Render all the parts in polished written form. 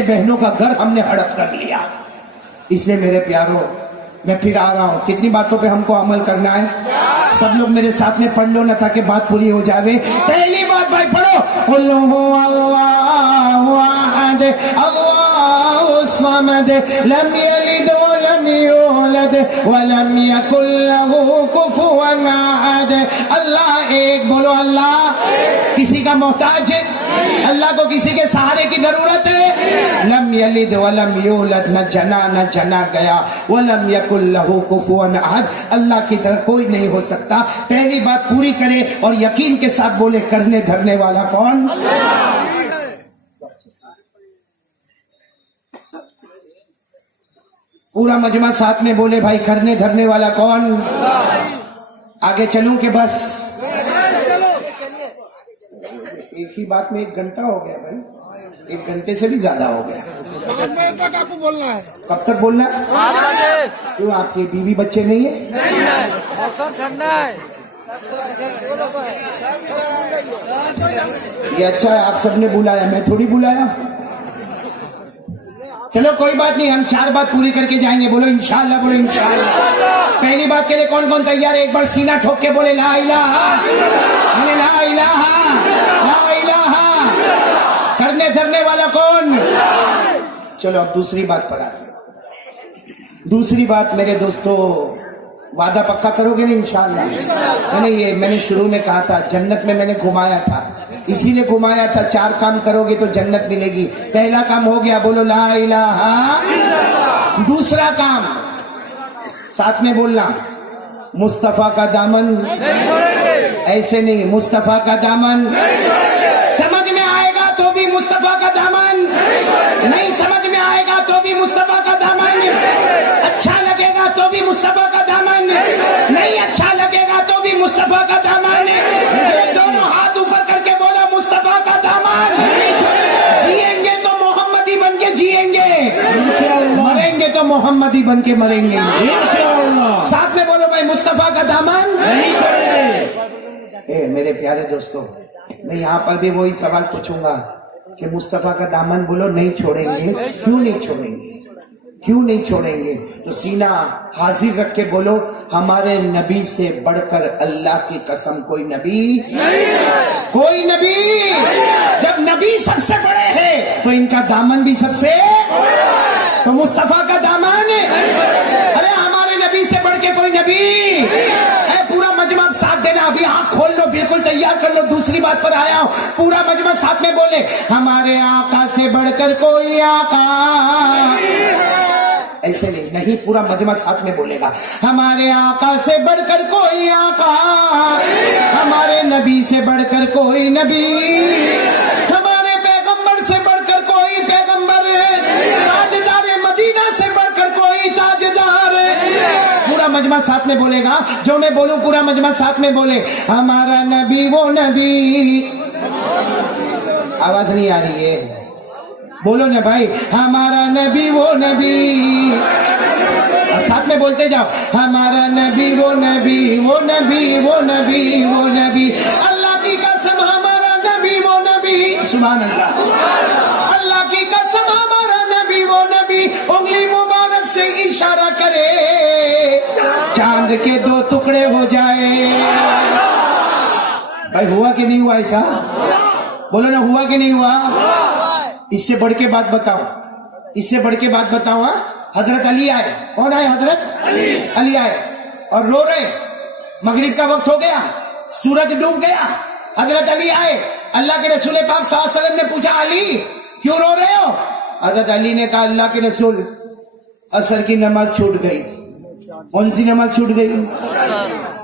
اپنے بہنوں کا گھر ہم نے ہڑپ کر لیا. اس لیے میرے پیاروں میں پھر آ رہا ہوں, کتنی باتوں پہ ہم کو عمل کرنا ہے. سب لوگ میرے ساتھ میں پڑھ لو نا تاکہ بات پوری ہو جاوے. پہلی بات بھائی پڑھو, قل هو اللہ احد اللہ الصمد لم یلد ولم یولد ولم یکن له کفوا احد. اللہ ایک, بولو اللہ. کسی کا محتاج ہے, اللہ کو کسی کے سہارے کی ضرورت ہے. لم یلد ولم یولد, نہ جنا گیا. ولم یکن لہ کفوا احد, اللہ کی طرح کوئی نہیں ہو سکتا. پہلی بات پوری کرے اور یقین کے ساتھ بولے, کرنے دھرنے والا کون؟ پورا مجمع ساتھ میں بولے بھائی, کرنے دھرنے والا کون؟ آگے چلوں کہ بس ایک ہی بات میں 1 گھنٹہ ہو گیا بھائی, 1 گھنٹے سے بھی زیادہ ہو گیا. آپ کو بولنا ہے. کب تک بولنا ہے؟ کیوں آپ کے بیوی بچے نہیں ہیں؟ موسم ٹھنڈا ہے. یہ اچھا ہے آپ سب نے بلایا, میں تھوڑی بلایا. چلو کوئی بات نہیں, ہم 4 بات پوری کر کے جائیں گے. بولو انشاءاللہ, بولو انشاءاللہ. پہلی بات کے لیے کون کون تیار ہے؟ ایک بار سینہ ٹھوک کے بولے لا الہ, بولے لا الہ, لا الہ. کرنے دھرنے والا کون؟ چلو اب دوسری بات پر آتے ہیں. دوسری بات میرے دوستو, وعدہ پکا کرو گے نا انشاءاللہ؟ میں نے شروع میں کہا تھا, جنت میں نے گھمایا تھا, اسی لیے گھمایا تھا 4 کام کرو گے تو جنت ملے گی. پہلا کام ہو گیا, بولو لا الہ. دوسرا کام ساتھ میں بولنا, مصطفیٰ کا دامن ایسے نہیں, مصطفیٰ کا دامن. سمجھ میں آئے گا تو بھی مصطفیٰ کا دامن, نہیں سمجھ میں آئے گا تو بھی مصطفیٰ کا دامن. اچھا لگے گا تو بھی مصطفیٰ کا دامن, نہیں اچھا لگے گا تو بھی مصطفیٰ کا دامن. دونوں ہاتھ اوپر کر کے بولا مصطفیٰ کا دامن. جیئیں گے تو محمدی بن کے جیئیں گے, مریں گے تو محمدی بن کے مریں گے. ساتھ میں بولو بھائی, مصطفیٰ کا دامن. میرے پیارے دوستو, میں یہاں پر بھی وہی سوال پوچھوں گا کہ مصطفیٰ کا دامن بولو نہیں چھوڑیں گے. کیوں نہیں چھوڑیں گے؟ کیوں نہیں چھوڑیں گے؟ تو سینہ حاضر رکھ کے بولو, ہمارے نبی سے بڑھ کر اللہ کی قسم کوئی نبی نہیں, کوئی نبی. جب نبی سب سے بڑے ہیں تو ان کا دامن بھی سب سے, تو مصطفیٰ کا دامن. ارے ہمارے نبی سے بڑھ کے کوئی نبی ہے. پورا مجمع ساتھ دینا, ابھی آنکھ کھول لو, بالکل تیار کر لو. دوسری بات پر آیا ہوں, پورا مجمع ساتھ میں بولے, ہمارے آقا سے بڑھ کر کوئی آقا. ایسے نہیں, پورا مجمع ساتھ میں بولے گا, ہمارے آقا سے بڑھ کر کوئی آقا, ہمارے نبی سے بڑھ کر کوئی نبی, ہمارے پیغمبر سے بڑھ کر کوئی پیغمبر, تاجدار مدینہ سے بڑھ کر کوئی تاجدار. پورا مجمع ساتھ میں بولے گا, جو میں بولوں پورا مجمع ساتھ میں بولے, ہمارا نبی وہ نبی. آواز نہیں آ رہی ہے, بولو نا بھائی, ہمارا نبی وہ نبی. ساتھ میں بولتے جاؤ, ہمارا نبی وہ نبی, وہ نبی, وہ نبی, وہ نبی. اللہ کی قسم ہمارا نبی وہ نبی. سبحان اللہ. اللہ کی قسم ہمارا نبی وہ نبی. انگلی مبارک سے اشارہ کرے, چاند کے 2 ٹکڑے ہو جائے. بھائی ہوا کہ نہیں ہوا ایسا؟ بولو نا, ہوا کہ نہیں ہوا؟ اس سے بڑھ کے بات بتاؤ, اس سے بڑھ کے بات بتاؤ. حضرت علی آئے. کون آئے؟ حضرت علی آئے اور رو رہے. مغرب کا وقت ہو گیا, سورج ڈوب گیا. حضرت علی آئے, اللہ کے رسول پاک صلی اللہ علیہ وسلم نے پوچھا, علی کیوں رو رہے ہو؟ حضرت علی نے کہا, اللہ کے رسول عصر کی نماز چھوٹ گئی. کون سی نماز چھوٹ گئی؟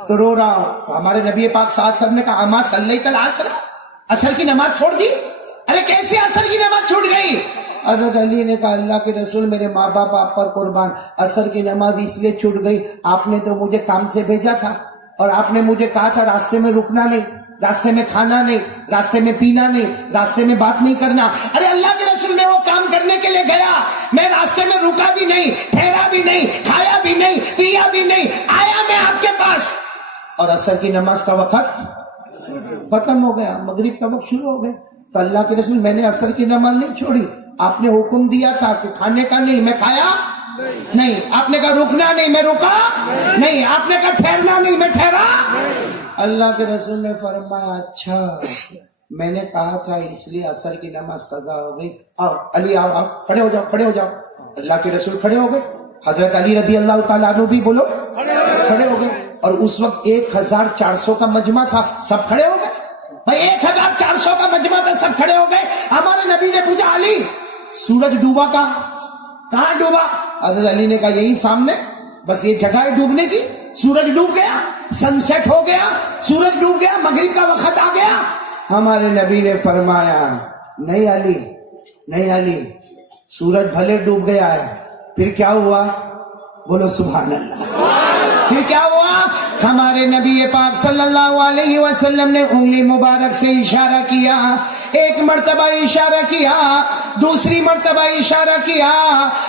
تو رو رہا ہوں. تو ہمارے نبی پاک صلی اللہ علیہ وسلم نے کہا, اما صلیت العصر, عصر کی نماز چھوڑ دی؟ ارے کیسے عصر کی نماز چھوٹ گئی؟ حضرت علی نے کہا, اللہ کے رسول میرے ماں باپ آپ پر قربان, عصر کی نماز اس لیے چھوٹ گئی, آپ نے تو مجھے کام سے بھیجا تھا اور آپ نے مجھے کہا تھا راستے میں رکنا نہیں, راستے میں کھانا نہیں, راستے میں پینا نہیں, راستے میں بات نہیں کرنا. ارے اللہ کے رسول میں وہ کام کرنے کے لیے گیا, میں راستے میں رکا بھی نہیں, ٹھہرا بھی نہیں, کھایا بھی نہیں, پیا بھی نہیں, آیا میں آپ کے پاس اور عصر کی نماز کا وقت ختم ہو گیا, مغرب کا وقت شروع ہو گیا. تو اللہ کے رسول میں نے عصر کی نماز نہیں چھوڑی, آپ نے حکم دیا تھا کہ کھانے کا نہیں، میں کھایا نہیں. آپ نے کہا رکنا نہیں، میں رکا نہیں. آپ نے کہا ٹھہرنا نہیں، میں ٹھہرا. اللہ کے رسول نے فرمایا اچھا میں نے کہا تھا اس لیے عصر کی نماز قضا ہو گئی. آؤ علی آؤ، آؤ کھڑے ہو جاؤ، کھڑے ہو جاؤ. اللہ کے رسول کھڑے ہو گئے. حضرت علی رضی اللہ تعالیٰ عنہ بھی بولو کھڑے ہو گئے. اور اس وقت 1400 کا مجمع تھا، سب کھڑے ہو گئے. بھائی 1400 کا مجمع تھا، سب کھڑے ہو گئے. ہمارے نبی نے پوچھا علی سورج ڈوبا کہاں ڈوبا؟ حضرت علی نے کہا یہی سامنے، بس یہ جگہ ہے ڈوبنے کی. سورج ڈوب گیا، سن سیٹ ہو گیا، سورج ڈوب گیا، مغرب کا وقت آ گیا. ہمارے نبی نے فرمایا نہیں علی، نہیں علی، سورج بھلے ڈوب گیا ہے، پھر کیا ہوا؟ بولو سبحان اللہ. پھر کیا ہوا؟ ہمارے نبی پاک صلی اللہ علیہ وسلم نے انگلی مبارک سے اشارہ کیا. ایک مرتبہ اشارہ کیا، دوسری مرتبہ اشارہ کیا،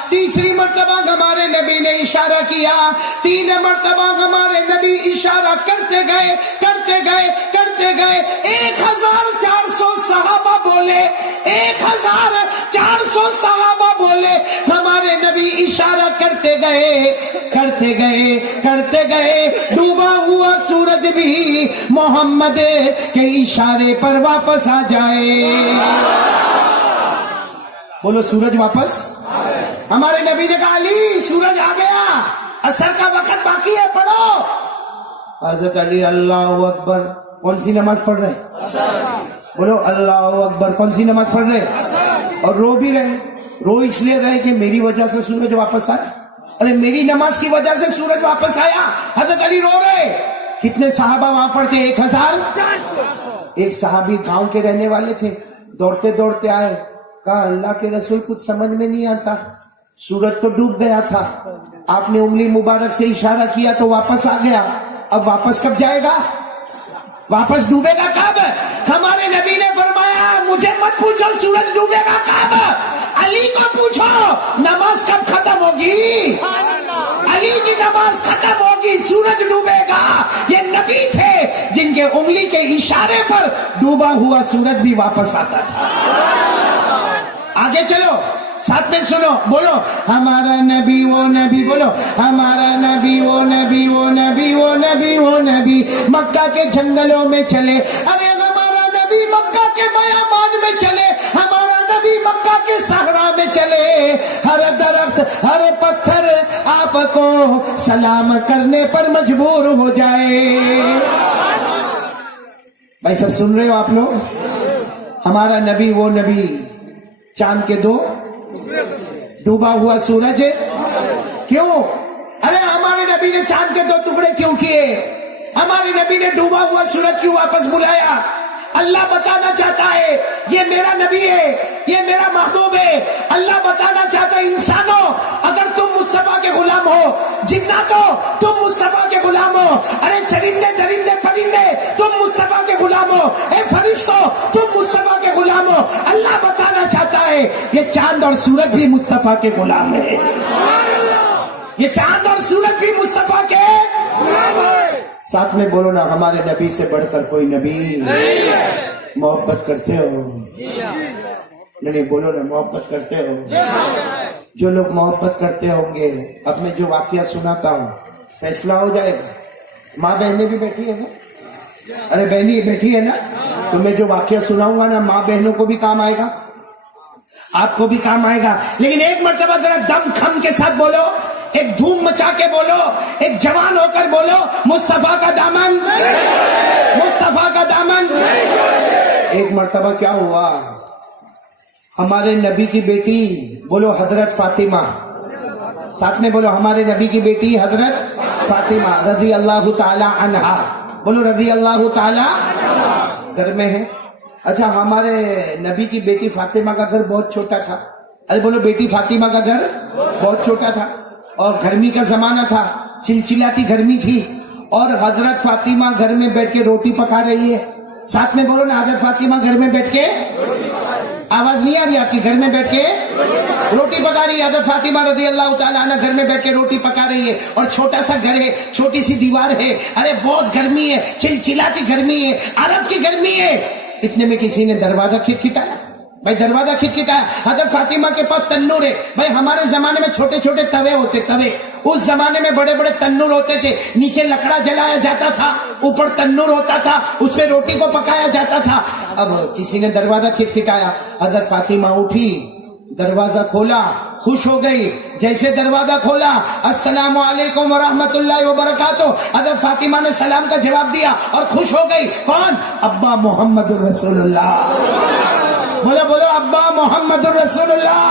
تیسری مرتبہ ہمارے نبی نے اشارہ کیا، 3 مرتبہ ہمارے نبی اشارہ کرتے گئے کرتے گئے کرتے گئے. 1400 صحابہ بولے، 1400 صحابہ بولے. ہمارے نبی اشارہ کرتے گئے کرتے گئے کرتے گئے. ڈوبا ہوا سورج بھی محمد کے اشارے پر واپس آ جائے. بولو سورج واپس. ہمارے نبی نے کہا علی سورج آ گیا، عصر کا وقت باقی ہے، پڑھو. حضرت علی اللہ اکبر. کون سی نماز پڑھ رہے؟ بولو اللہ اکبر. کون سی نماز پڑھ رہے؟ اور رو بھی رہے. رو اس لیے رہے کہ میری وجہ سے سورج واپس آیا. ارے میری نماز کی وجہ سے سورج واپس آیا. حضرت علی رو رہے. کتنے صحابہ وہاں پڑھتے؟ 1400. ایک صحابی گاؤں کے رہنے والے تھے، دوڑتے دوڑتے آئے، کہا اللہ کے رسول کچھ سمجھ میں نہیں آتا، سورج تو ڈوب گیا تھا، آپ نے انگلی مبارک سے اشارہ کیا تو واپس آ گیا، اب واپس کب جائے گا؟ واپس ڈوبے گا کب؟ ہمارے نبی نے فرمایا مجھے مت پوچھو سورج ڈوبے گا کب، علی کو پوچھو نماز کب ختم ہوگی. علی کی نماز ختم ہوگی، سورج ڈوبے گا. یہ نبی تھے جن کے انگلی کے اشارے پر ڈوبا ہوا سورج بھی واپس آتا تھا. آگے چلو، ساتھ میں سنو، بولو ہمارا نبی وہ نبی. بولو ہمارا نبی وہ نبی وہ نبی وہ نبی وہ نبی مکہ کے جنگلوں میں چلے. ارے ہمارا نبی مکہ کے بیابان میں چلے، ہمارا نبی مکہ کے صحرا میں چلے. ہر درخت ہر پتھر آپ کو سلام کرنے پر مجبور ہو جائے. بھائی سب سن رہے ہو آپ لوگ؟ ہمارا نبی وہ نبی، چاند کے 2 ڈوبا ہوا سورج. کیوں؟ ارے ہمارے نبی نے چاند کے 2 ٹکڑے کیوں کیے؟ ہمارے نبی نے ڈوبا ہوا سورج کیوں واپس بلایا؟ اللہ بتانا چاہتا ہے یہ میرا نبی ہے، یہ میرا محبوب ہے. اللہ بتانا چاہتا ہے انسانوں اگر تم مصطفیٰ کے غلام ہو، جناتوں تم مصطفیٰ کے غلام ہو، ارے چرندے درندے پرندے تم مصطفیٰ کے غلام ہو، اے فرشتوں تم مصطفیٰ کے غلام ہو. اللہ بتانا چاہتا ہے یہ چاند اور سورج بھی مصطفیٰ کے غلام ہے. یہ چاند اور سورج بھی مصطفیٰ کے غلام ہے. ساتھ میں بولو نا ہمارے نبی سے بڑھ کر کوئی نبی نہیں ہے. محبت کرتے ہو؟ نہیں بولو نا محبت کرتے ہو؟ جو لوگ محبت کرتے ہوں گے، اب میں جو واقعہ سناتا ہوں فیصلہ ہو جائے گا. ماں بہنیں بھی بیٹھی ہے نا؟ ارے بہنی بیٹھی ہے نا؟ تو میں جو واقعہ سناؤں گا نا ماں بہنوں کو بھی کام آئے گا، آپ کو بھی کام آئے گا. لیکن ایک مرتبہ ذرا دم کھم کے ساتھ بولو، ایک دھوم مچا کے بولو، ایک جوان ہو کر بولو مصطفیٰ کا دامن، مصطفیٰ کا دامن. ایک مرتبہ کیا ہوا، ہمارے نبی کی بیٹی، بولو حضرت فاطمہ، ساتھ میں بولو ہمارے نبی کی بیٹی حضرت فاطمہ رضی اللہ تعالی عنہا. بولو رضی اللہ تعالی گھر میں ہے. اچھا ہمارے نبی کی بیٹی فاطمہ کا گھر بہت چھوٹا تھا. ارے بولو بیٹی فاطمہ کا گھر بہت چھوٹا تھا اور گرمی کا زمانہ تھا، چلچلاتی گرمی تھی اور حضرت فاطمہ گھر میں بیٹھ کے روٹی پکا رہی ہے. ساتھ میں بولو نا حضرت فاطمہ گھر میں بیٹھ کے، آواز نہیں آ رہی آپ کی؟ گھر میں بیٹھ کے روٹی پکا رہی ہے. حضرت فاطمہ رضی اللہ تعالیٰ عنہ گھر میں بیٹھ کے روٹی پکا رہی ہے اور چھوٹا سا گھر ہے، چھوٹی سی دیوار ہے. ارے بہت گرمی ہے، چلچلاتی گرمی ہے، عرب کی گرمی ہے. اتنے میں کسی نے دروازہ کھٹکھٹایا. भाई दरवाजा खिटखिटाया, हजरत फातिमा के पास तन्नूर है। भाई हमारे जमाने में छोटे छोटे तवे होते, तवे, उस जमाने में बड़े बड़े तन्नूर होते थे, नीचे लकड़ा जलाया जाता था, ऊपर तन्नूर होता था, उसमें रोटी को पकाया जाता था। अब किसी ने दरवाजा खिटखिटाया, हजरत फातिमा उठी, दरवाजा खोला, खुश हो गई। जैसे दरवाजा खोला, अस्सलामु अलैकुम व रहमतुल्लाहि व बरकातुहू, हजरत फातिमा ने सलाम का जवाब दिया और खुश हो गई। कौन? अब्बा मोहम्मदुर रसूलुल्लाह। बोलो बोलो, अब्बा मोहम्मदुर रसूलुल्लाह।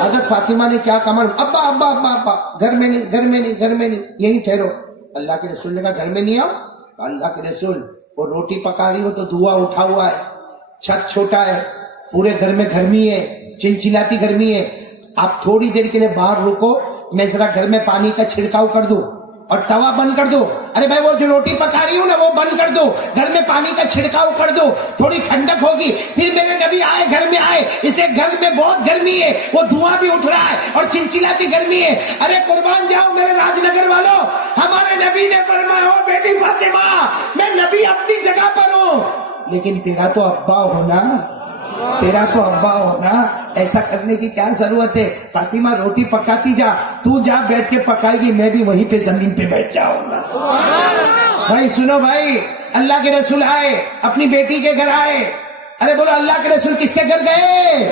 हजरत फातिमा ने क्या कहा? अब्बा अब्बा अब्बा अब्बा, घर में नहीं, घर में नहीं, घर में नहीं, यहीं ठहरो। अल्लाह के रसूल ने कहा घर में नहीं आओ? अल्लाह के रसूल, वो रोटी पका रही हो तो धुआं उठा हुआ है, छत छोटा है, पूरे घर में गर्मी है, चिलचिलाती गर्मी है, आप थोड़ी देर के लिए बाहर रुको, मैं जरा घर में पानी का छिड़काव कर दूं और तवा बंद कर दो। अरे भाई वो जो रोटी पका रही हूं ना वो बंद कर दो, घर में पानी का छिड़काव कर दो, थोड़ी ठंडक होगी। फिर मेरे नबी आए, घर में आए, इसे घर में बहुत गर्मी है, वो धुआं भी उठ रहा है और चिलचिलाती गर्मी है। अरे कुर्बान जाओ मेरे राजनगर वालों, हमारे नबी ने फरमाया, ओ बेटी फातिमा, मैं नबी अपनी जगह पर हूं, लेकिन तेरा तो अब्बा हो ना, तेरा तो अब्बा हो ना, ऐसा करने की क्या जरूरत है? फातिमा रोटी पकाती जा, तू जा बैठ के पकाएगी, मैं भी वहीं पे जमीन पे बैठ जाऊंगा। भाई सुनो भाई, अल्लाह के रसूल आए, अपनी बेटी के घर आए। अरे बोलो अल्लाह के रसूल किसके घर गए?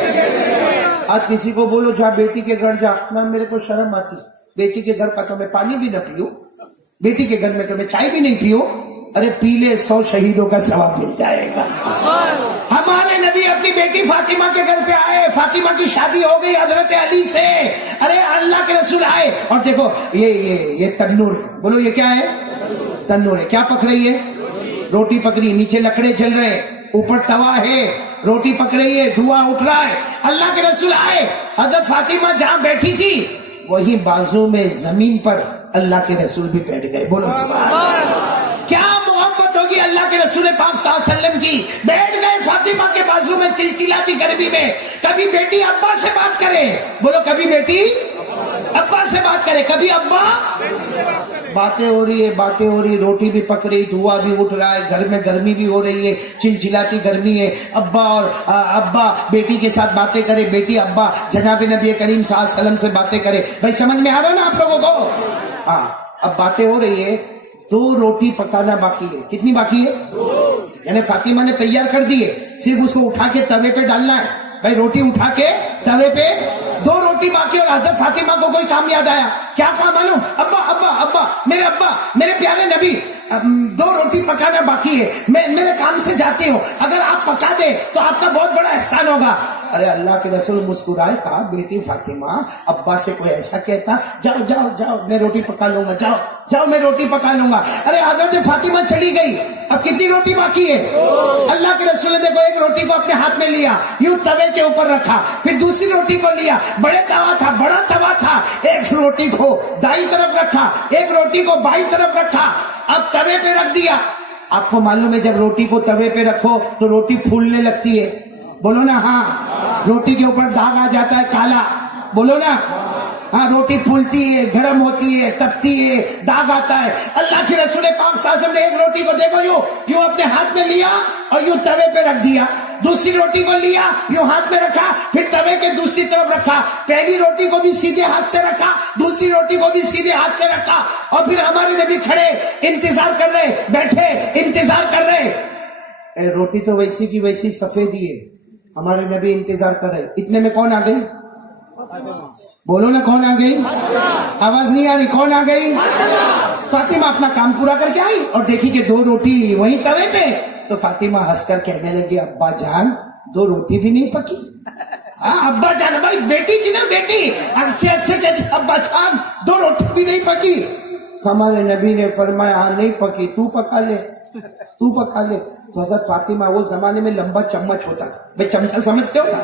आज किसी को बोलो जा बेटी के घर जा, ना मेरे को शर्म आती, बेटी के घर का तो मैं पानी भी न पीऊं, बेटी के घर में तो मैं चाय भी नहीं पीऊं। अरे पीले 100 शहीदों का सवाब मिल जाएगा। हमारे नबी अपनी बेटी फातिमा के घर पे आए, फातिमा की शादी हो गई हजरत अली से। अरे अल्लाह के रसूल आए और देखो ये तन्नूर, बोलो ये क्या है? तन्नूर है। क्या पक रही है? रोटी पक रही, नीचे लकड़े जल रहे, ऊपर तवा है, रोटी पक रही है, धुआं उठ रहा है। अल्लाह के रसूल आए, हजरत फातिमा जहां बैठी थी वही बाजू में जमीन पर अल्लाह के रसूल भी बैठ गए। बोलो सुभान अल्लाह। क्या मोहब्बत होगी अल्लाह के रसूल पाक सल्लल्लाहु अलैहि वसल्लम की। बैठ गए फातिमा के बाजू में चिलचिलाती गर्मी में। कभी बेटी अब्बा से बात करे, बोलो कभी बेटी अब्बा से बात करे, कभी अब्बा, बातें हो रही है, बातें हो रही, रोटी भी पक रही, धुआं भी उठ रहा है, घर में गर्मी भी हो रही है, चिलचिलाती गर्मी है। अब्बा और अब्बा बेटी के साथ बातें करे, बेटी अब्बा जनाब नबी करीम सल्लल्लाहु अलैहि वसल्लम से बातें करे। भाई समझ में आ रहा है ना आप लोगों को? हाँ, अब बातें हो रही है, 2 रोटी पकाना बाकी है। कितनी बाकी है? 2। यानी फातिमा ने तैयार कर दी है, सिर्फ उसको उठा के तवे पे डालना है। भाई रोटी उठा के तवे पे, 2 रोटी बाकी। और हजरत फातिमा को कोई काम याद आया, क्या काम मालूम? अब्बा अब्बा अब्बा, मेरे प्यारे नबी, 2 रोटी पकाना बाकी है, मैं मेरे काम से जाती हूँ, अगर आप पका दे तो आपका बहुत बड़ा एहसान होगा। अरे अल्लाह के रसूल मुस्कुराए, कहा बेटी फातिमा, अब्बा से कोई ऐसा कहता, जाओ जाओ जाओ मैं रोटी पका लूंगा, जाओ जाओ मैं रोटी पका लूंगा। अरे हजरत फातिमा चली गई, अब कितनी रोटी बाकी है? अल्लाह के रसूल ने देखो एक रोटी को अपने हाथ में लिया, यूं तवे के ऊपर रखा, फिर दूसरी रोटी को लिया, बड़ा तवा था, एक रोटी को दाई तरफ रखा, एक रोटी को बाई तरफ रखा, अब तवे पे रख दिया। आपको मालूम है जब रोटी को तवे पे रखो तो रोटी फूलने लगती है, बोलो ना हाँ। रोटी के ऊपर दाग आ जाता है काला, बोलो ना हाँ। रोटी फूलती है, गर्म होती है, तपती है, दाग आता है। अल्लाह के रसूल पाक सल्लल्लाहु अलैहि वसल्लम ने एक रोटी को देखो यूं अपने हाथ में लिया और यूं तवे पे रख दिया, दूसरी रोटी को लिया, यूं हाथ में रखा, फिर तवे के दूसरी तरफ रखा, पहली रोटी को भी सीधे हाथ से रखा, दूसरी रोटी को भी सीधे हाथ से रखा, और फिर हमारे नबी खड़े इंतजार कर रहे, बैठे इंतजार कर रहे। रोटी तो वैसी की वैसी सफेदी है, हमारे नबी इंतजार कर रहे। इतने में कौन आ गई? बोलो ना कौन आ गई? आवाज नहीं आ रही, कौन आ गई? फातिमा अपना काम पूरा करके आई और देखी कि 2 रोटी वहीं तवे पे। तो फातिमा हंसकर कहने लगी, अब्बा जान 2 रोटी भी नहीं पकी। हाँ अब्बा जान, भाई बेटी थी ना बेटी, हंसते हंसते कहती अब्बा जान 2 रोटी भी नहीं पकी। हमारे नबी ने फरमाया हाँ नहीं पकी, तू पका ले, तू पका ले। तो हजरत फातिमा, वो जमाने में लंबा चम्मच होता था, भाई चमचा समझते हो ना?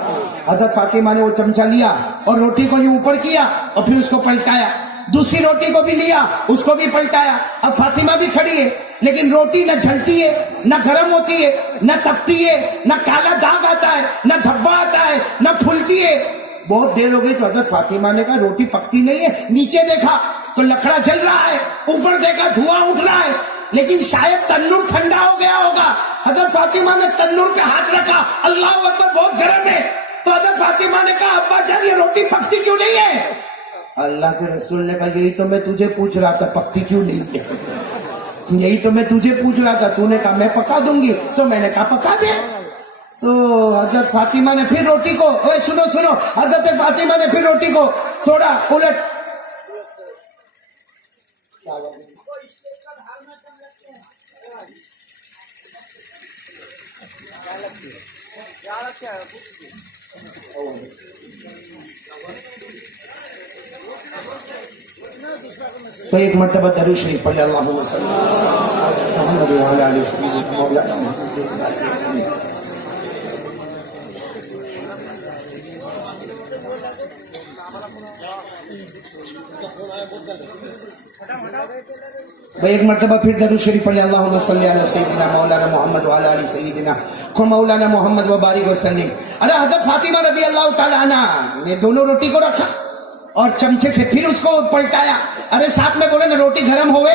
हजरत फातिमा ने वो चमचा लिया और रोटी को यूं ऊपर किया और फिर उसको पलटाया, दूसरी रोटी को भी लिया, उसको भी पलटाया। अब फातिमा भी खड़ी है, लेकिन रोटी न जलती है, न गर्म होती है, न तपती है, न काला दाग आता है, न धब्बा आता है, न फूलती है। बहुत देर हो गई तो हजरत फातिमा ने कहा रोटी पकती नहीं है। नीचे देखा तो लकड़ा जल रहा है, ऊपर देखा धुआं उठ रहा है, لیکن شاید تنور ٹھنڈا ہو گیا ہوگا. حضرت فاطمہ نے تنور پہ ہاتھ رکھا, اللہ اکبر بہت گرم ہے. تو حضرت فاطمہ نے کہا ابا جان یہ روٹی پکتی کیوں نہیں ہے؟ اللہ کے رسول نے کہا یہی تو میں تجھے پوچھ رہا تھا, پکتی کیوں نہیں ہے, یہی تو میں تجھے پوچھ رہا تھا. تو نے کہا میں پکا دوں گی, تو میں نے کہا پکا دے. تو حضرت فاطمہ نے پھر روٹی کو, اوے سنو سنو, حضرت فاطمہ نے پھر روٹی کو تھوڑا الٹ, تو ایک مرتبہ درود شریف پڑھ اللہم صلی محمد وعلی آلہ سیدنا مولانا محمد. ایک مرتبہ پھر درود شریف پڑھ اللہم صلی علی سیدنا مولانا محمد وعلی آلہ سیدنا مولانا محمد وبارک وسلم. ارے حضرت فاطمہ رضی اللہ تعالی عنہ نے دونوں روٹی کو رکھا اور چمچے سے پھر اس کو پلٹایا. ارے ساتھ میں بولے نا روٹی گرم ہوئے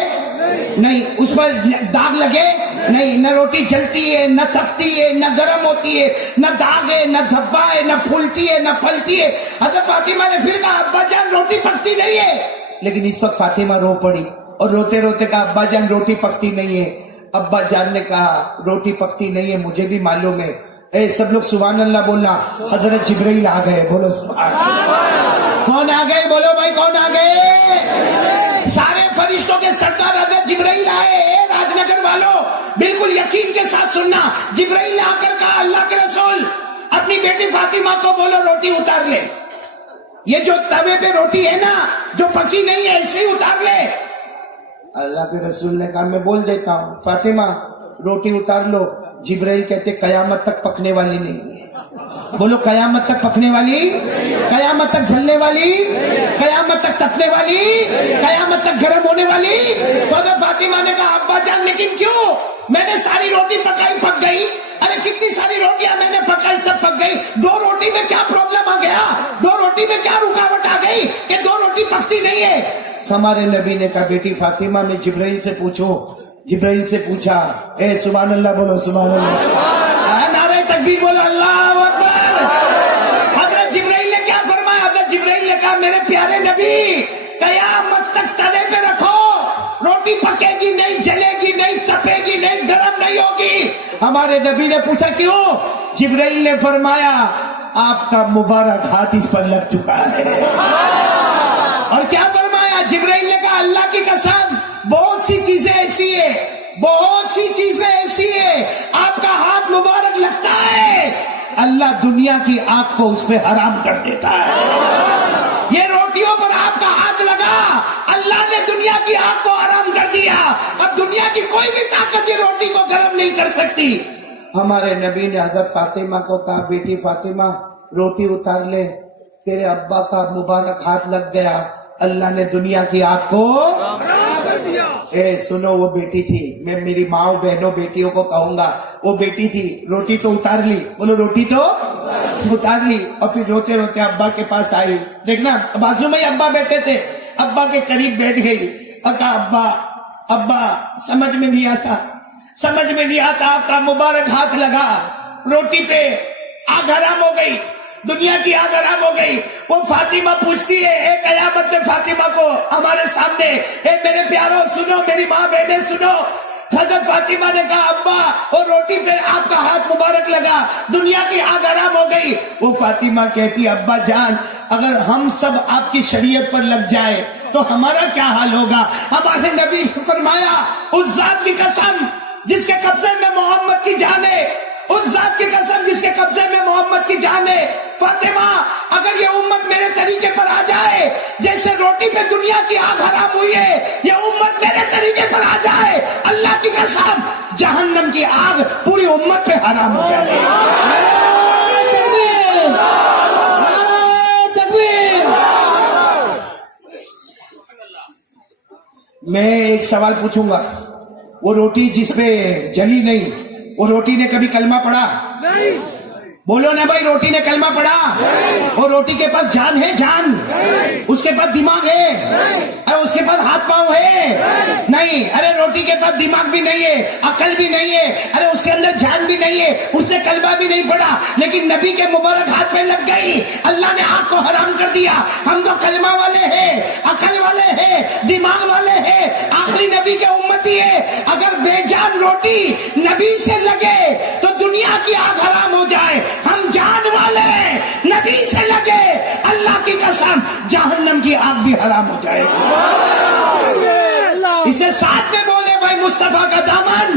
نہیں, اس پر داغ لگے نہیں, نہ روٹی جلتی ہے, نہ تپتی ہے, نہ گرم ہوتی ہے, نہ داغ ہے, نہ دھبا ہے, نہ پھولتی ہے, نہ پھلتی ہے. حضرت فاطمہ نے پھر کہا ابا جان روٹی پکتی نہیں ہے. لیکن اس وقت فاطمہ رو پڑی اور روتے روتے کہا ابا جان روٹی پکتی نہیں ہے. ابا جان نے کہا روٹی پکتی نہیں ہے مجھے بھی معلوم ہے. اے سب لوگ سبحان اللہ بولنا. حضرت جبرائیل آ گئے, بولو سبحان اللہ. کون آ گئے بولو بھائی, کون آ گئے؟ سارے فرشتوں کے سردار حضرت جبرائیل آئے. راج نگر والوں بالکل یقین کے ساتھ سننا, جبرائیل آ کر کہا اللہ کے رسول اپنی بیٹی فاطمہ کو بولو روٹی اتار لے. یہ جو توے پہ روٹی ہے نا جو پکی نہیں ہے ایسے ہی اتار لے. اللہ کے رسول نے کہا میں بول دیتا ہوں فاطمہ روٹی اتار لو. جبرائیل کہتے قیامت تک پکنے والی نہیں ہے. بولو قیامت تک پکنے والی, قیامت تک جلنے والی, قیامت تک تپنے والی, قیامت تک گرم ہونے والی. تو حضرت فاطمہ نے کہا ابا جان لیکن کیوں, میں نے ساری روٹی پکائی پک گئی. ارے کتنی ساری روٹیاں میں نے پکائی سب پک گئی, دو روٹی میں کیا پرابلم آ گیا, دو روٹی میں کیا رکاوٹ آ گئی کہ دو روٹی پکتی نہیں ہے. ہمارے نبی نے کہا بیٹی فاطمہ میں جبرائیل سے پوچھو. جبرائیل سے پوچھا, اے سبحان اللہ بولو سبحان اللہ, نعرہ تکبیر بولو اللہ اکبر. حضرت جبرائیل نے کیا فرمایا؟ حضرت جبرائیل نے کہا میرے پیارے نبی قیامت تک توے پہ رکھو, روٹی پکے گی نہیں, جلے گی نہیں, تپے گی نہیں, گرم نہیں ہوگی. ہمارے نبی نے پوچھا کیوں؟ جبرائیل نے فرمایا آپ کا مبارک ہاتھ اس پر لگ چکا ہے. اور کیا فرمایا؟ جبرائیل نے کہا اللہ کی قسم بہت سی چیزیں ایسی ہے, بہت سی چیزیں ایسی ہے آپ کا ہاتھ مبارک لگتا ہے اللہ دنیا کی آگ کو اس پہ حرام کر دیتا ہے. یہ روٹیوں پر آپ کا ہاتھ لگا, اللہ نے دنیا کی آگ کو حرام کر دیا. اب دنیا کی کوئی بھی طاقت یہ روٹی کو گرم نہیں کر سکتی. ہمارے نبی نے حضرت فاطمہ کو کہا بیٹی فاطمہ روٹی اتار لے, تیرے ابا کا مبارک ہاتھ لگ گیا, اللہ نے دنیا کی آگ کو. اے سنو وہ بیٹی تھی, میں میری ماں بہنوں بیٹیوں کو کہوں گا وہ بیٹی تھی, روٹی تو اتار لی, بولو روٹی تو اتار لی. اور پھر روتے روتے ابا کے پاس آئی, دیکھنا بازو میں ابا بیٹھے تھے, ابا کے قریب بیٹھ گئی اور کہا ابا ابا سمجھ میں نہیں آتا, سمجھ میں نہیں آتا, آپ کا مبارک ہاتھ لگا روٹی پہ, آگ حرام ہو گئی, دنیا کی آگ حرام ہو گئی. وہ فاطمہ پوچھتی ہے اے قیامت میں فاطمہ کو ہمارے سامنے, اے میرے پیاروں سنو, میری ماں بہنیں سنو. حضرت فاطمہ نے کہا ابا وہ روٹی پہ آپ کا ہاتھ مبارک لگا, دنیا کی آگ حرام ہو گئی. وہ فاطمہ کہتی ابا جان اگر ہم سب آپ کی شریعت پر لگ جائے تو ہمارا کیا حال ہوگا. ہمارے نبی نے فرمایا اس ذات کی قسم جس کے قبضے میں محمد کی جان ہے, اس ذات کی قسم جس کے قبضے میں محمد کی جان ہے, فاطمہ اگر یہ امت میرے طریقے پر آ جائے جیسے روٹی پہ دنیا کی آگ حرام ہوئی ہے, یہ امت میرے طریقے پر آ جائے, اللہ کی قسم جہنم کی آگ پوری امت پہ حرام ہو جائے. میں ایک سوال پوچھوں گا, وہ روٹی جس پہ جلی نہیں وہ روٹی نے کبھی کلمہ پڑھا؟ نہیں. بولو نا بھائی, روٹی نے کلمہ پڑھا؟ اور روٹی کے پاس جان ہے, جان اس کے پاس دماغ ہے, اور اس کے پاس ہاتھ پاؤں ہے نہیں. ارے روٹی کے پاس पास दिमाग भी नहीं है, अकल भी नहीं है, अरे उसके अंदर जान भी नहीं है, उसने कलमा भी नहीं पढ़ा, लेकिन नबी के मुबारक हाथ पे लग गई, अल्लाह ने आंख को हराम कर दिया। हम तो कलमा वाले हैं, अकल वाले हैं, दिमाग वाले हैं, आखिरी नबी के उम्मती है। अगर बेजान रोटी नबी से लगे तो दुनिया की आग हराम हो जाए। हम जान वाले हैं, नबी से लगे, अल्लाह की कसम जहन्नम की आग भी हराम हो जाएगी। इसने साथ में बोले भाई मुस्तफा का दामन,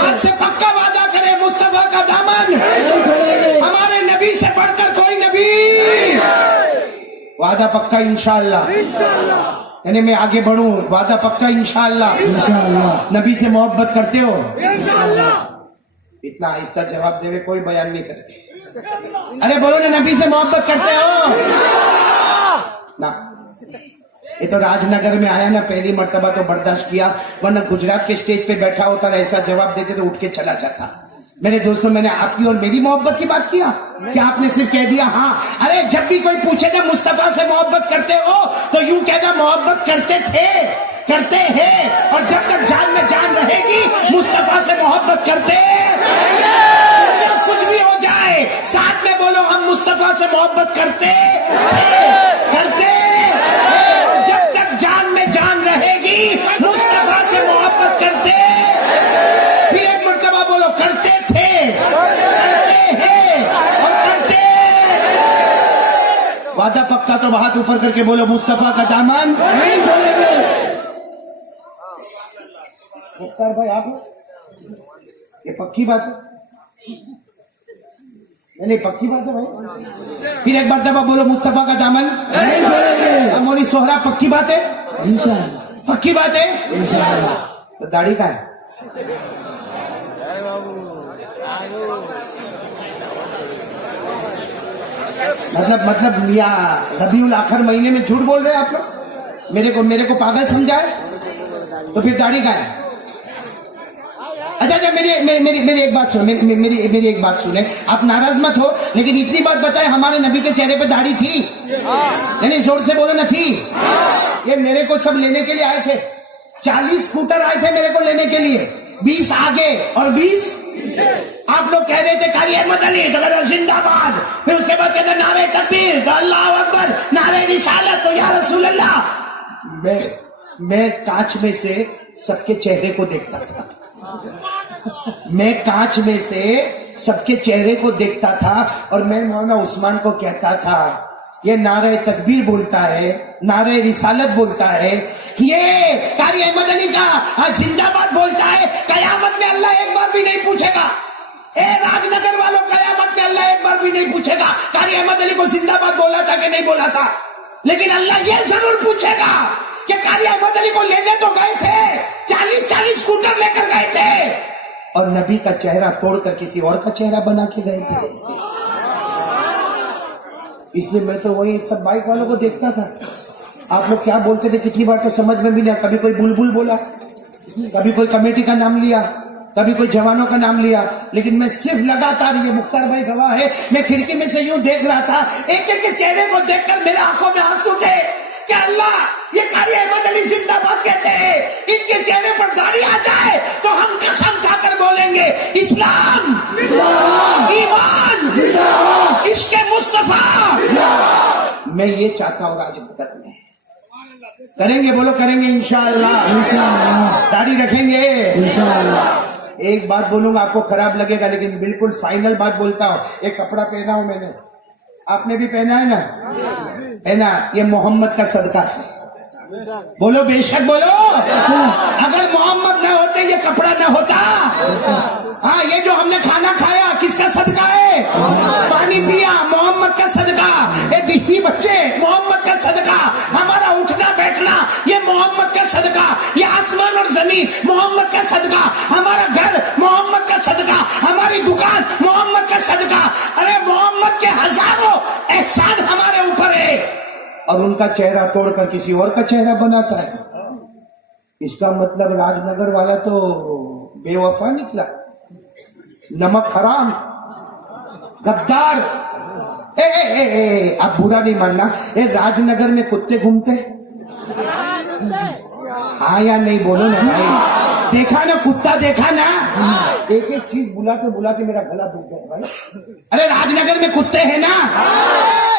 आज से पक्का वादा करे मुस्तफा का दामन, हमारे नबी से बढ़कर कोई नबी। वादा पक्का इंशाअल्लाह, यानी मैं आगे बढ़ूं, वादा पक्का इंशाअल्लाह। नबी से मोहब्बत करते हो? इतना आहिस्ता जवाब देवे, कोई बयान नहीं करे। अरे बोलो ना, नबी से मोहब्बत करते हो ना? ये तो राजनगर में आया ना, पहली मर्तबा तो बर्दाश्त किया, वरना गुजरात के स्टेज पे बैठा होता, ऐसा जवाब देते तो उठ के चला जाता। मेरे दोस्तों, मैंने आपकी और मेरी मोहब्बत की बात किया क्या? आपने सिर्फ कह दिया हाँ। अरे जब भी कोई पूछे ना मुस्तफा से मोहब्बत करते हो, तो यूं कहना मोहब्बत करते थे, करते हैं, और जब तक जान में जान रहेगी मुस्तफा से मोहब्बत करते कुछ भी हो जाए। साथ में बोलो, हम मुस्तफा से मोहब्बत करते करते, और जब तक जान में जान रहेगी मुस्तफा से मोहब्बत करते। फिर एक मर्तबा बोलो, करते थे, करते हैं और करते। वादा पक्का तो हाथ ऊपर करके बोलो, मुस्तफा का दामन नहीं छोड़ेंगे। मुख्तार भाई, आप ये पक्की बात है? नहीं, पक्की बात है भाई। फिर एक मर्तबा बोलो, मुस्तफा का दामन नहीं छोड़ेंगे। मोदी सोहरा, पक्की बात है? इंशाअल्लाह पक्की बात है, इंशाअल्लाह। तो दाढ़ी का है? मतलब या रबीउल आखिर महीने में झूठ बोल रहे हैं आप लोग? मेरे को पागल समझाए? तो फिर दाढ़ी का है? अच्छा, मेरी एक बात सुनो, मेरी एक बात सुने, आप नाराज मत हो, लेकिन इतनी बात बताए, हमारे नबी के चेहरे पे दाढ़ी थी? यानी जोर से बोलो ना, थी? ये मेरे को सब लेने के लिए आए थे, 40 स्कूटर आए थे मेरे को लेने के लिए, 20 आगे और 20 आप लोग कह रहे थे कारी अहमद अली तो जिंदाबाद, फिर उसके बाद कहते नारे तकबीर, तो अल्लाह अकबर, नारे रिसालत, तो या रसूल अल्लाह। मैं कांच में से सबके चेहरे को देखता था, मैं कांच में से सबके चेहरे को देखता था, और मैं मौलाना उस्मान को कहता था, ये नारे तकबीर बोलता है, नारे रिसालत बोलता है, ये कारी अहमद अली का जिंदाबाद बोलता है, कयामत में अल्लाह एक बार भी नहीं पूछेगा, ए राजनगर वालों, कयामत में अल्लाह एक बार भी नहीं पूछेगा कारी अहमद अली को जिंदाबाद बोला था कि नहीं बोला था, लेकिन अल्लाह ये जरूर पूछेगा कि कारी अहमद अली को लेने तो गए थे, 40 स्कूटर लेकर गए थे, और नबी का चेहरा तोड़कर किसी और का चेहरा बना के गए थे। इसलिए मैं तो वही सब बाइक वालों को देखता था, आप लोग क्या बोलते थे कितनी बार तो समझ में भी नहीं, कभी कोई बुलबुल बोला, कभी कोई कमेटी का नाम लिया, कभी कोई जवानों का नाम लिया, लेकिन मैं सिर्फ लगातार, ये मुख्तार भाई गवाह है, मैं खिड़की में से यूं देख रहा था, एक एक के चेहरे को देखकर मेरे आंखों में आंसू थे कि अल्लाह, ये कारी अहमद अली जिंदाबाद कहते हैं, इनके चेहरे पर दाढ़ी आ जाए तो हम कसम खाकर बोलेंगे, इस्लाम, ईमान, इश्क़ मुस्तफा। मैं ये चाहता हूँ राजनगर में करेंगे, बोलो करेंगे इंशाअल्लाह, इंशाअल्लाह दाढ़ी रखेंगे इंशाअल्लाह। एक बात बोलूंगा, आपको खराब लगेगा, लेकिन बिल्कुल फाइनल बात बोलता हूँ, एक कपड़ा पहना हूं मैंने, आपने भी पहना है ना? पहना, ये मोहम्मद का सदका है, बोलो बेशक बोलो। अगर मोहम्मद न होते ये कपड़ा न होता। हाँ, ये जो हमने खाना खाया किसका सदका है? पानी पिया मोहम्मद का सदका, ये बीवी बच्चे मोहम्मद का सदका, हमारा उठना बैठना ये मोहम्मद का सदका, ये आसमान और जमीन मोहम्मद का सदका, हमारा घर मोहम्मद का सदका, हमारी दुकान मोहम्मद का सदका। अरे मोहम्मद के हजारों एहसान हमारे ऊपर है, और उनका चेहरा तोड़कर किसी और का चेहरा बनाता है। इसका मतलब राजनगर वाला तो बेवफा निकला, नमक हराम, गद्दार। अब बुरा नहीं मानना, ये राजनगर में कुत्ते घूमते हाँ या नहीं, बोलो ना भाई। देखा ना कुत्ता, देखा ना, एक एक चीज बुलाते बुलाते मेरा गला दुख गया भाई। अरे राजनगर में कुत्ते हैं ना,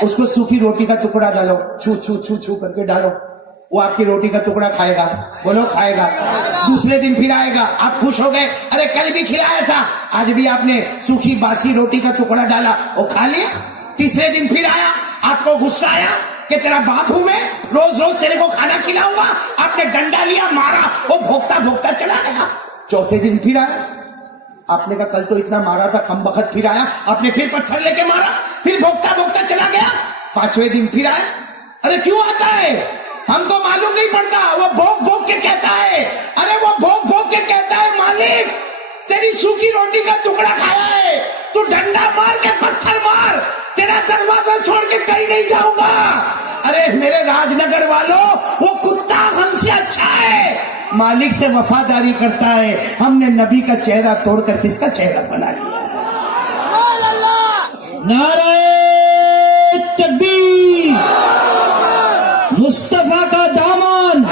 उसको सूखी रोटी का टुकड़ा डालो, छू छू छू छू करके डालो, वो आपकी रोटी का टुकड़ा खाएगा, बोलो खाएगा। दूसरे दिन फिर आएगा, आप खुश हो गए, अरे कल भी खिलाया था, आज भी आपने सूखी बासी रोटी का टुकड़ा डाला, वो खा लिया। तीसरे दिन फिर आया, आपको गुस्सा आया कि तेरा बाप हूं मैं, रोज रोज तेरे को खाना खिलाऊंगा, आपने डंडा लिया, मारा, वो भोगता भोगता चला गया। चौथे दिन फिर आया, आपने कहा कल तो इतना मारा था, कम बखत फिर आया, आपने फिर पत्थर लेके मारा, फिर भोगता भोगता चला गया। पांचवें दिन फिर आया, अरे क्यों आता है, हमको मालूम नहीं पड़ता, वो भोग भोग के कहता है, अरे वो भोग भोग के कहता है मालिक तेरी सूखी रोटी का टुकड़ा खाया है, तू डंडा मार के पत्थर मार, तेरा दरवाजा छोड़ के कहीं नहीं जाऊंगा। अरे मेरे राजनगर वालों, वो कुत्ता हमसे अच्छा है, मालिक से वफादारी करता है, हमने नबी का चेहरा तोड़कर किसका चेहरा बना लिया। नाराए तकबीर, मुस्तफा का दामन,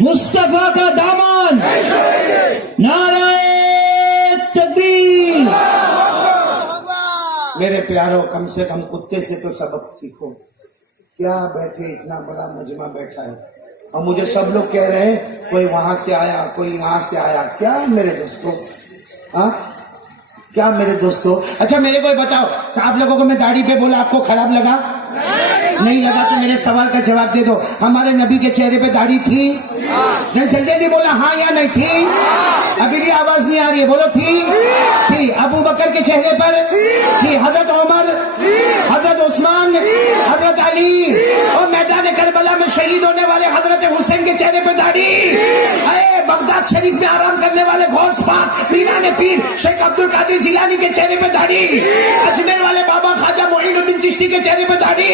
मुस्तफा का दामन, नाराए तकबीर। मेरे प्यारों, कम से कम कुत्ते से तो सबक सीखो। क्या बैठे, इतना बड़ा मजमा बैठा है और मुझे सब लोग कह रहे हैं कोई वहां से आया, कोई यहाँ से आया। क्या मेरे दोस्तों, हाँ क्या मेरे दोस्तों। अच्छा मेरे को बताओ, तो आप लोगों को मैं दाढ़ी पे बोला, आपको खराब लगा? नहीं लगा तो मेरे सवाल का जवाब दे दो, हमारे नबी के चेहरे पे दाढ़ी थी? नहीं, जल्दी जल्दी बोला हाँ या नहीं थी? अभी भी आवाज नहीं आ रही है, बोलो थी। अबू बकर के चेहरे पर थी, हजरत उमर, हजरत उस्मान, हजरत अली और मैदान करबला में शहीद होने वाले हजरत हुसैन के चेहरे पे दाढ़ी। अरे बगदाद शरीफ में आराम करने वाले गौस पाक पीराने पीर शेख अब्दुल कादिर जिलानी के चेहरे पे दाढ़ी, अजमेर वाले बाबा ख्वाजा मोइनुद्दीन चिश्ती के चेहरे पे दाढ़ी,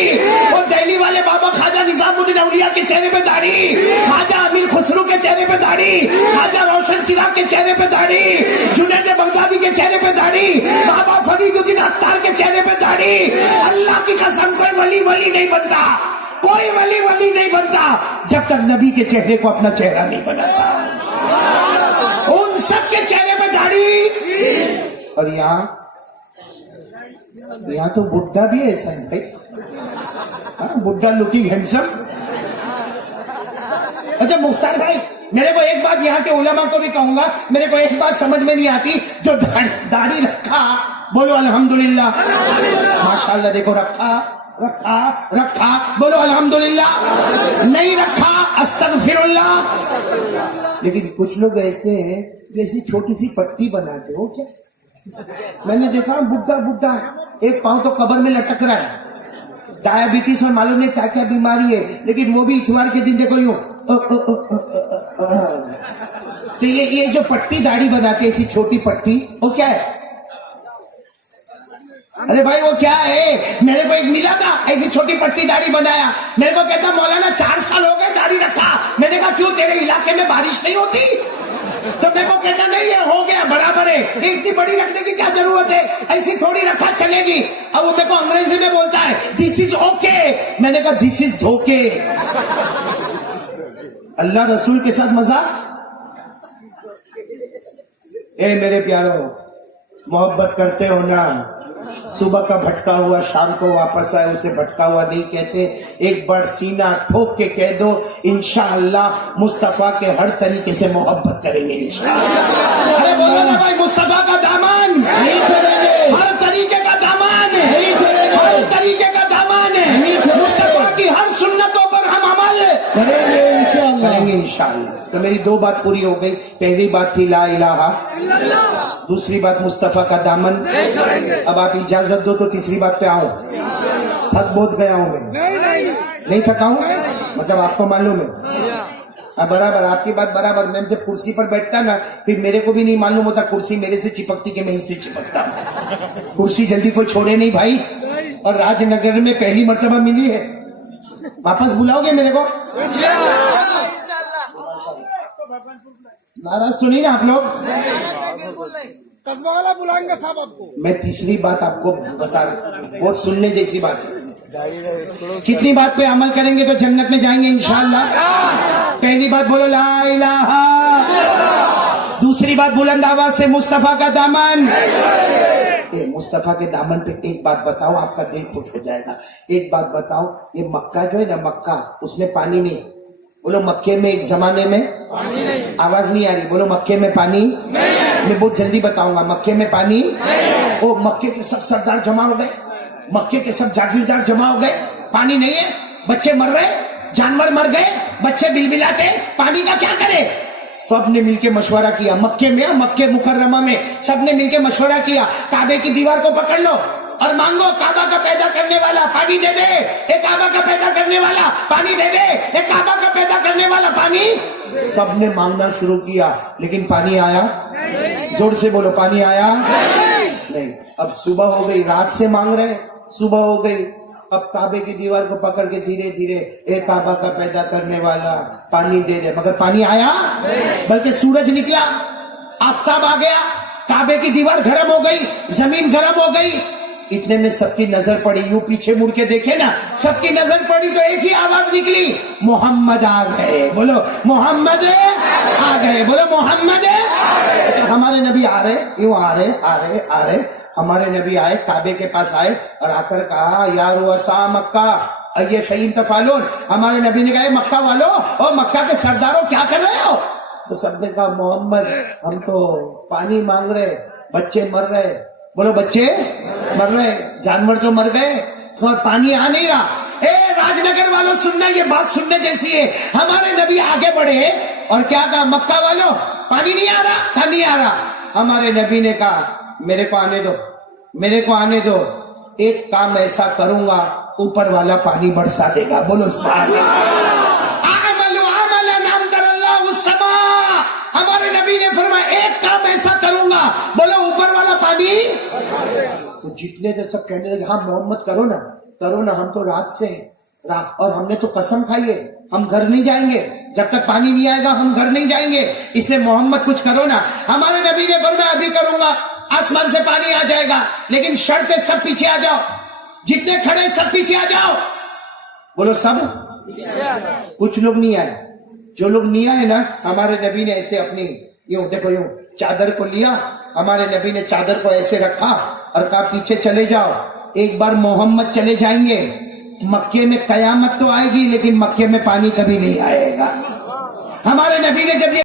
और दिल्ली वाले बाबा ख्वाजा निजामुद्दीन औलिया के चेहरे पे दाढ़ी, ख्वाजा अमीर खुसरू के चेहरे पे दाढ़ी, ख्वाजा रोशन चिराग के चेहरे पे दाढ़ी, जुनैद बगदादी के चेहरे पे दाढ़ी, बाबा फरीदुद्दीन अत्तार के चेहरे पे दाढ़ी। अल्लाह की कसम, कोई वली वली नहीं बनता, कोई वली वली नहीं बनता जब तक नबी के चेहरे को अपना चेहरा नहीं बनाता। उन सब के चेहरे पे दाढ़ी। और यहाँ तो बुड्ढा भी ऐसा है भाई, हाँ, बुड्ढा लुकिंग हैंडसम। अच्छा मुख्तार भाई, मेरे को एक बात यहाँ के उलमा को भी कहूंगा, मेरे को एक बात समझ में नहीं आती, जो दाढ़ी रखा, बोलो अल्हम्दुलिल्लाह, माशाल्लाह, देखो रखा रखा रखा, बोलो अल्हम्दुलिल्लाह, नहीं रखा अस्तगफिरुल्लाह। लेकिन कुछ लोग ऐसे हैं जैसी छोटी सी पट्टी बनाते हो क्या, मैंने देखा बुड्ढा बुड्ढा एक पांव तो कब्र में लटक रहा है, डायबिटीज और मालूम नहीं क्या क्या बीमारी है, लेकिन वो भी इतवार के दिन देखो यूं। तो ये जो पट्टी दाढ़ी बनाते हैं, ऐसी छोटी पट्टी, वो क्या है? अरे भाई वो क्या है? मेरे को एक मिला था, ऐसी छोटी पट्टी दाढ़ी बनाया, मेरे को कहता मौलाना 4 साल हो गए दाढ़ी रखा। मैंने कहा क्यों, तेरे इलाके में बारिश नहीं होती? तो मेरे को कहता नहीं है, हो गया बराबर है, इतनी बड़ी रखने की क्या जरूरत है, ऐसी थोड़ी रखा चलेगी। अब वो मेरे को अंग्रेजी में बोलता है दिस इज ओके, मैंने कहा दिस इज धोखे। अल्लाह रसूल के साथ मजाक। ए मेरे प्यारो, मोहब्बत करते हो ना, सुबह का भटका हुआ शाम को वापस आए उसे भटका हुआ नहीं कहते। एक बार सीना ठोक के कह दो इंशाअल्लाह मुस्तफा के हर तरीके से मोहब्बत करेंगे इंशाअल्लाह। अरे बोलो ना भाई, मुस्तफा का दामन हर तरीके का दामन, हर तरीके का दामन, मुस्तफा की हर सुन्नतों पर हम अमल करेंगे इंशाअल्लाह। तो मेरी 2 बात पूरी हो गई। पहली बात थी ला इलाहा, दूसरी बात मुस्तफा का दामन। अब आप इजाजत दो तो तीसरी बात पे आऊं। थक बहुत गया हूं मैं, नहीं थका हूं, मतलब आपको मालूम है। हाँ बराबर, आपकी बात बराबर। मैं जब कुर्सी पर बैठता ना, फिर मेरे को भी नहीं मालूम होता कुर्सी मेरे से चिपकती कि मैं इससे चिपकता। कुर्सी जल्दी कोई छोड़े नहीं भाई, और राजनगर में पहली मर्तबा मिली है। वापस बुलाओगे मेरे को? नाराज तो नहीं ना आप लोग? कस्बा वाला बुलाएंगे साहब आपको। मैं तीसरी बात आपको बता, बहुत सुनने जैसी बात है। कितनी बात पे अमल करेंगे तो जन्नत में जाएंगे इंशाअल्लाह। पहली बात बोलो ला इलाहा दूसरी बात बुलंद आवाज से, मुस्तफा का दामन, मुस्तफा के दामन पे एक बात बताओ, आपका दिल खुश हो जाएगा। एक बात बताओ, ये मक्का जो है ना, मक्का, उसमें पानी नहीं। बोलो मक्के में एक जमाने में पानी नहीं। आवाज नहीं आ रही, बोलो मक्के में पानी नहीं। मैं बहुत जल्दी बताऊंगा, मक्के में पानी नहीं। ओ मक्के के सब सरदार जमा हो गए, मक्के के सब जागीरदार जमा हो गए, पानी नहीं है, बच्चे मर रहे, जानवर मर गए, बच्चे बिलबिलाते, पानी का क्या करे? सबने मिलके मशवरा किया, मक्के में, मक्के मुकर्रमा में सबने मिलके मशवरा किया, काबे की दीवार को पकड़ लो और मांगो, काबा का पैदा करने वाला पानी दे दे, एक काबा का पैदा करने वाला पानी दे दे, एक काबा का पैदा करने वाला पानी। सबने मांगना शुरू किया, लेकिन पानी आया? जोर से बोलो, पानी आया? नहीं। अब सुबह हो गई, रात से मांग रहे, सुबह हो गई, अब काबे की दीवार को पकड़ के धीरे धीरे, एक काबा का पैदा करने वाला पानी दे दे, मगर पानी आया? बल्कि सूरज निकला, आफताब आ गया, काबे की दीवार गर्म हो गई, जमीन गर्म हो गई। इतने में सबकी नजर पड़ी, यूं पीछे मुड़ के देखे ना, सबकी नजर पड़ी तो एक ही आवाज निकली, मोहम्मद आ गए। बोलो मोहम्मद आ गए, बोलो मोहम्मद। तो हमारे नबी आ रहे, यूं आ रहे, आ रहे, आ रहे, हमारे नबी आए, काबे के पास आए और आकर कहा, यार वसा मक्का अये शहीन तफालून। हमारे नबी ने कहा, मक्का वालों और मक्का के सरदारों क्या कर रहे हो? तो सबने कहा, मोहम्मद हम तो पानी मांग रहे, बच्चे मर रहे। बोलो बच्चे मर रहे, जानवर तो मर गए और पानी आ नहीं रहा। ए राजनगर वालों सुनना, ये बात सुनने जैसी है। हमारे नबी आगे बढ़े और क्या कहा, मक्का वालों पानी नहीं आ रहा, था नहीं आ रहा। हमारे नबी ने कहा, मेरे को आने दो, मेरे को आने दो, एक काम ऐसा करूंगा, ऊपर वाला पानी बरसा देगा। बोलो सुभान अल्लाह। हमारे नबी ने फरमाया, एक काम ऐसा करूंगा, बोलो ऊपर वाला पानी। तो जितने जो सब कहने लगे, हाँ मोहम्मद करो ना, करो ना, हम तो रात से रात, और हमने तो कसम खाई है, हम घर नहीं जाएंगे जब तक पानी नहीं आएगा, हम घर नहीं जाएंगे, इसलिए मोहम्मद कुछ करो ना। हमारे नबी ने फरमाया, अभी करूंगा, आसमान से पानी आ जाएगा, लेकिन शर्त है सब पीछे आ जाओ, जितने खड़े सब पीछे आ जाओ। बोलो सब, कुछ लोग नहीं आए, जो लोग नहीं आए ना, हमारे नबी ने ऐसे अपनी यूं देखो, यूं चादर को लिया, हमारे नबी ने चादर को ऐसे रखा और कहा, पीछे चले जाओ, एक बार मोहम्मद चले जाएंगे, मक्के में कयामत तो आएगी, लेकिन मक्के में पानी कभी नहीं आएगा। हमारे नबी ने जब ये